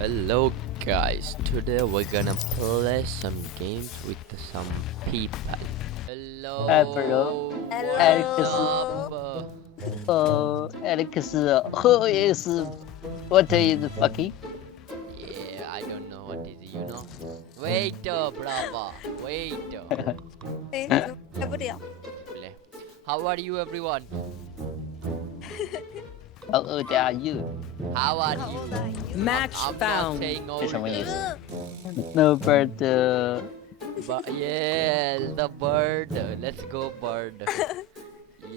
Hello guys, today we're gonna play some games with some people. Hello. Hi bro. What's up? Alex, who is what is fucking? Yeah, I don't know what is it, you know? Wait, bravo. Wait. 哎，怎么开不了？ How are you everyone? How old are you? How are How you? old are you? Match I'm not found. saying old. 这什么意思？ Uh, No bird. But yeah, the bird. Let's go bird.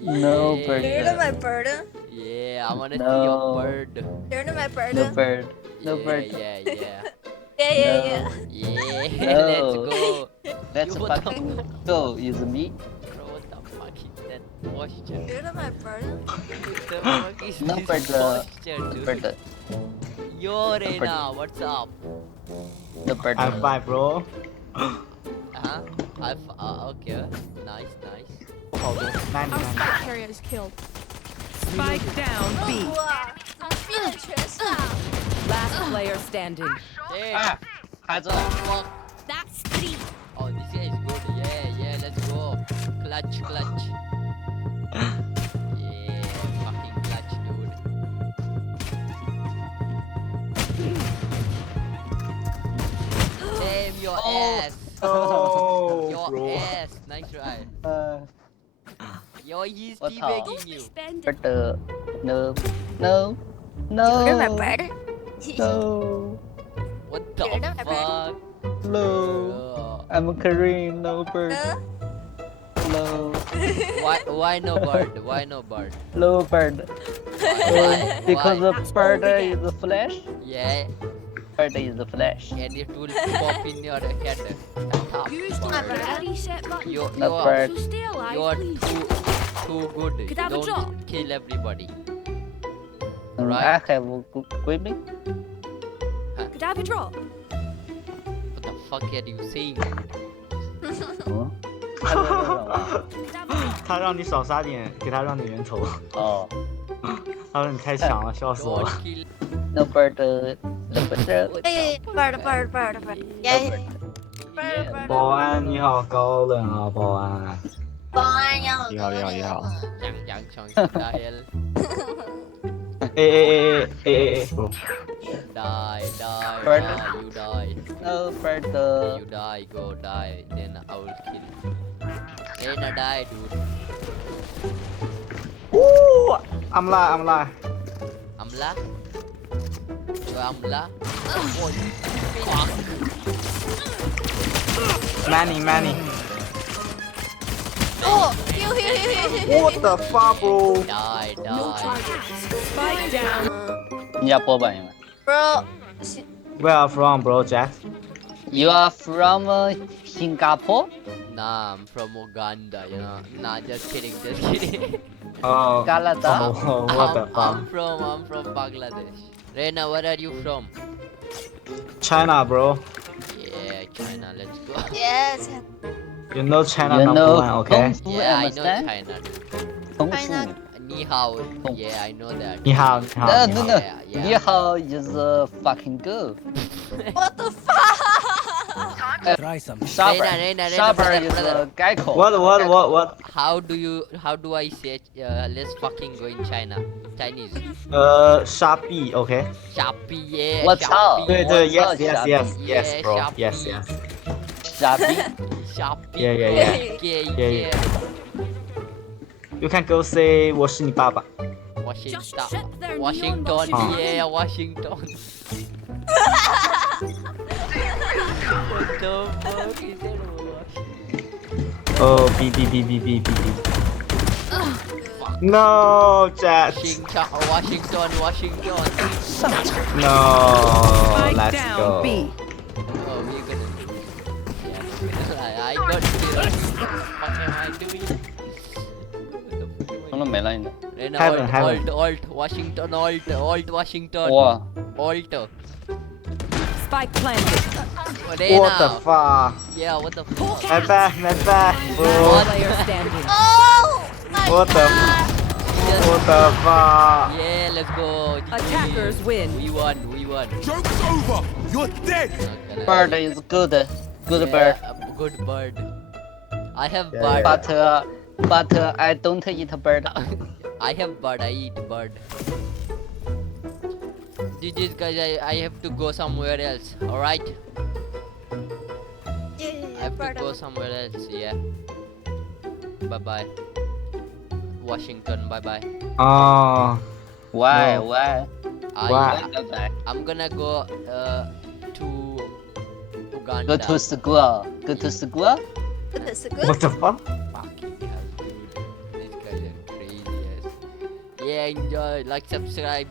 No Yeah. bird. Here's my bird. Yeah, I wanna see No. your bird. Here's my bird. No bird. No Yeah, bird. yeah, yeah. Yeah. Yeah, let's No. go. Let's You what the fucking go. Is me? bro, what the fuck is that posture? Here's my bird. What the fuck is No this bird. posture, No dude? bird. Yo, Reina, what's up? No bird. I'm fine, bro. Huh? Okay. Nice. Man, Our spike carrier is killed. Spike down B. 哇，怎么避的全是啊？ Last player standing. Hey, 啊，孩子， fuck. That's three. Oh, this guy is good. Yeah, let's go. Clutch. Yeah, fucking clutch, dude. Damn your ass. oh, Your bro. ass. Nice try. Yo, he's What teabagging you. Suspended. bird. No. No. Here's my No. bird. No. What the You're not a fuck? No. Bro? I'm Korean. No bird. No. Why no bird? Why no bird? No bird. Why? Because Why? the bird is the flesh. Yeah, Bird is the flesh. and it will pop in your head. Top Use the bird. reset button. You Not are bird. So stay alive, you are please. too good. Could I have a Don't drop? kill everybody. I Right? have equipment. Could I have a drop? What the fuck are you saying? 哦， Could I have a drop? 他让你少杀点，给他让点人头。哦他说你太强了，笑死我 Don't 了。 kill. ，no bird. No bird. 哎，bird。耶，bird。保安你好高冷啊，保安。保安你好。你好。Yang chong style. 哎，bro。 Die. Bird. You die. No bird. You die. Go die. Then I will kill. Reina die, dude. Ooh, I'm alive. Amla? You Amla? Oh, fuck. Manny. 哦，here。 What the fuck, bro? Die. Spike down. 新加坡吧，因为 Bro， Where are you from, bro, Jack? You are from Singapore? Nah, I'm from Uganda, you know. Nah, just kidding. Oh, Canada? what the fuck? I'm from Bangladesh. Reina, where are you from? China, bro. Yeah, China, let's go. Yes。 You know China You number know one, okay? Kung Fu, Yeah, I know understand? China, dude. 功夫 China. Ni hao. Yeah, I know that. 你好。 No. Yeah. 你好 is fucking good. What the fuck？ Sharper. Reina, Sharper brother, is brother. 改口。 What? How do I say let's fucking go in China? Chinese. 沙币 ，OK？ Shopee, yeah. 我操 Shopee. 对我操 ，yes, bro, Shopee. yes. 傻逼。 Shopee. Yeah. Yeah. You can go say 我是你爸爸。 Just shut their neon Washington, boxes. yeah, Washington. What the fuck is that? Oh, B. No, Jack. Washington. No, Spike let's down go. B. Oh, we're gonna do it. Yeah, I got this. What am I doing? 怎么没了你的？ Reina, Heaven. alt, Washington, alt, Washington, 哇， alt. Spike planted. Reina. What the fuck? Yeah, what the fuck? My bad, bro. Player standing. Oh my What the god。 What the fuck? Yeah, let's go. GG. Attackers win. We won. We won. Joke's over. You're dead. Not gonna- Bird is good. Good Yeah, bird. Good bird. I have Yeah, bird. But I don't eat bird. I have bird. I eat bird. GG's guys. I have to go somewhere else. All right. I have to go somewhere else. Yeah. Bye bye. Washington. Bye bye. Oh. Why? No. Why? Why? I'm gonna go to Uganda. Go to school. Go to school. That's good. What the fuck? Fucking hell, dude. These guys are crazy as. Yeah, enjoy. Like, subscribe.